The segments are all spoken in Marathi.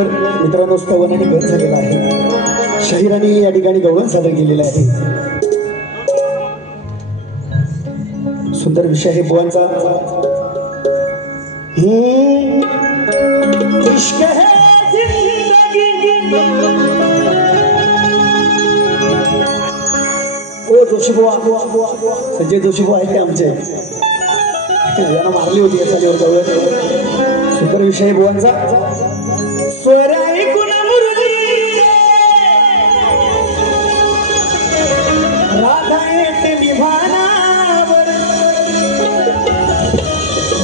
सुंदर मित्रांनो स्तवन आणि गत झालेला आहे. शाहिरांनी या ठिकाणी गौरव सादर केलेला आहे. सुंदर विषय आहे बुवांचा. इश्क है जिंदगी ओ जोशी बुवा, संजय जोशी बुवा आहेत ते आमचे, यांना मारली होती याचा गौरव. सुंदर विषय आहे बुवांचा. स्वर ऐकून मुरलीचे राधा येते विभानावर,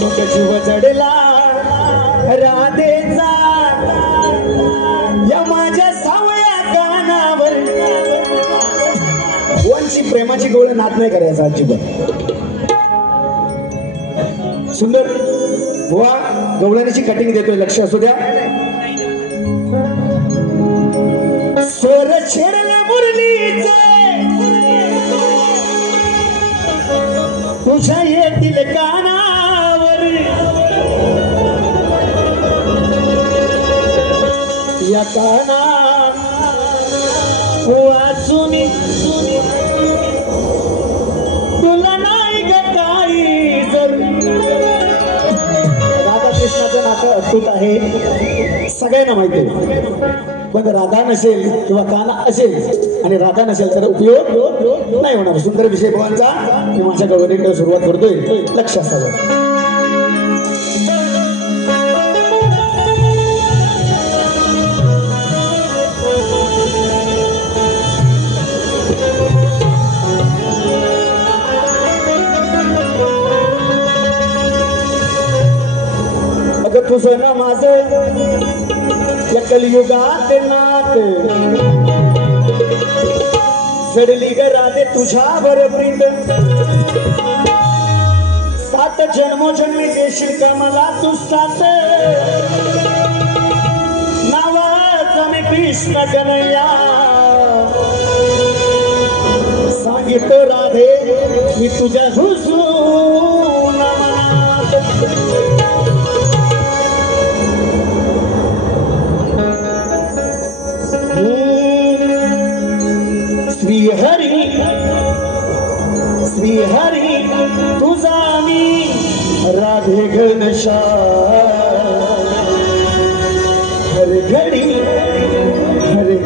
मग जीव जडला राधेचा या माझ्या सावया गानावर. बुवांची प्रेमाची गवळ नाद नाही करायचा अजिबात. सुंदर बुवा गवळणीची कटिंग देतोय, लक्ष असू द्या. स्वर छेडला मुरलीचे तुझ्या येतील कानावर, या काना वाचून तुला नाही ग काही. जर राधाकृष्णाचं नातं अद्भुत आहे, सगळ्यांना माहिती आहे. पण राधा नसेल किंवा काना असेल आणि राधा नसेल तर उपयोग नाही होणार. सुंदर विषय भगवानचा मी माझ्या गवळणीकडे सुरुवात करतोय, लक्ष असावं. अगं तुझं ना माझं या कलियुगात नात, जडली ग राधे तुझ्यावर प्रीत. 7 जन्मोजन्मी देशील का मला तू साथ, नावाचा मी कृष्ण कन्हैया. सांगितलं राधे मी तुझ्या हुजूर मनात. श्री हरी तुझा मी राधे घनश्याम. हर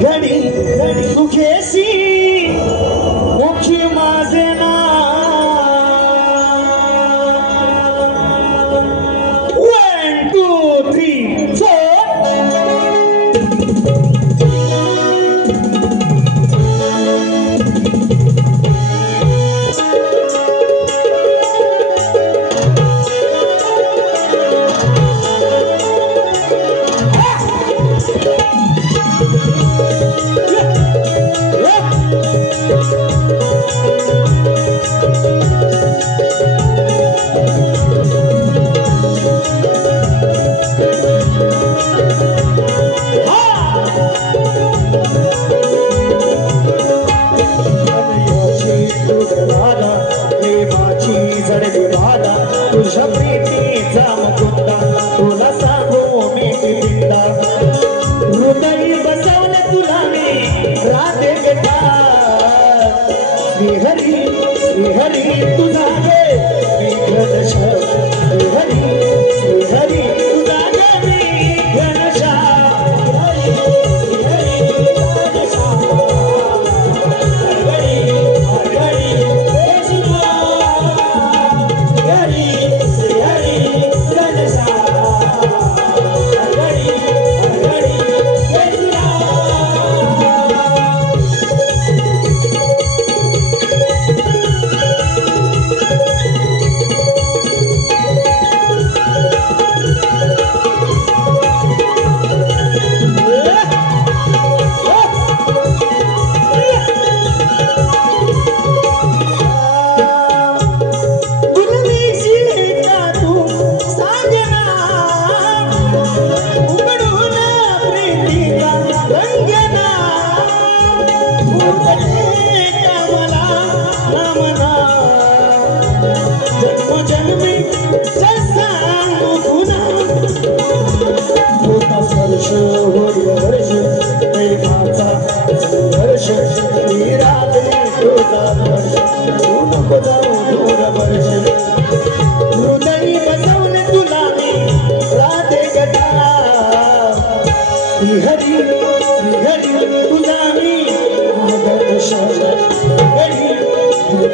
घडी सुखेशी मुखी माझे ना. 1 2 3 4 तुझ्या प्रीतीचा मुकुंदा तुला सांगू मी पिंदा. हृदयी बसवले तुला मी राधे बेटा. श्रीहरी तुझा गे मी घनश्याम. श्रीहरी तुझा गे मी घनश्याम.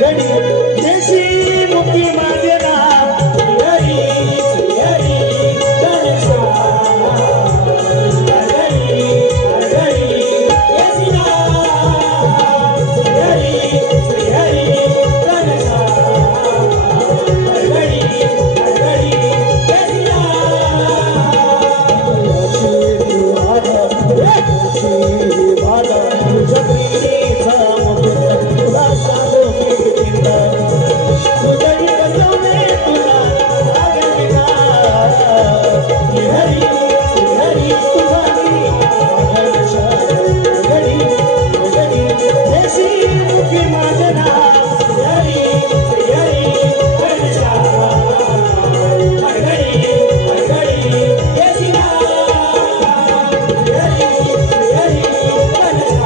गडी देशी मुक्ती माझेना हरी हरी गणेशा हरी हरी येसिना हरी हरी गणेशा हरी हरी येसिना वादा तुझ्या प्रीतीचा मुकुट तुला सांगू मी पिंड तुझी बसवणे तुला लागेना हरी हरी तुझा घडी घडी देशी मुखी माझना हरी हरी गणेशा घडी घडी देशीना हरी हरी गणेशा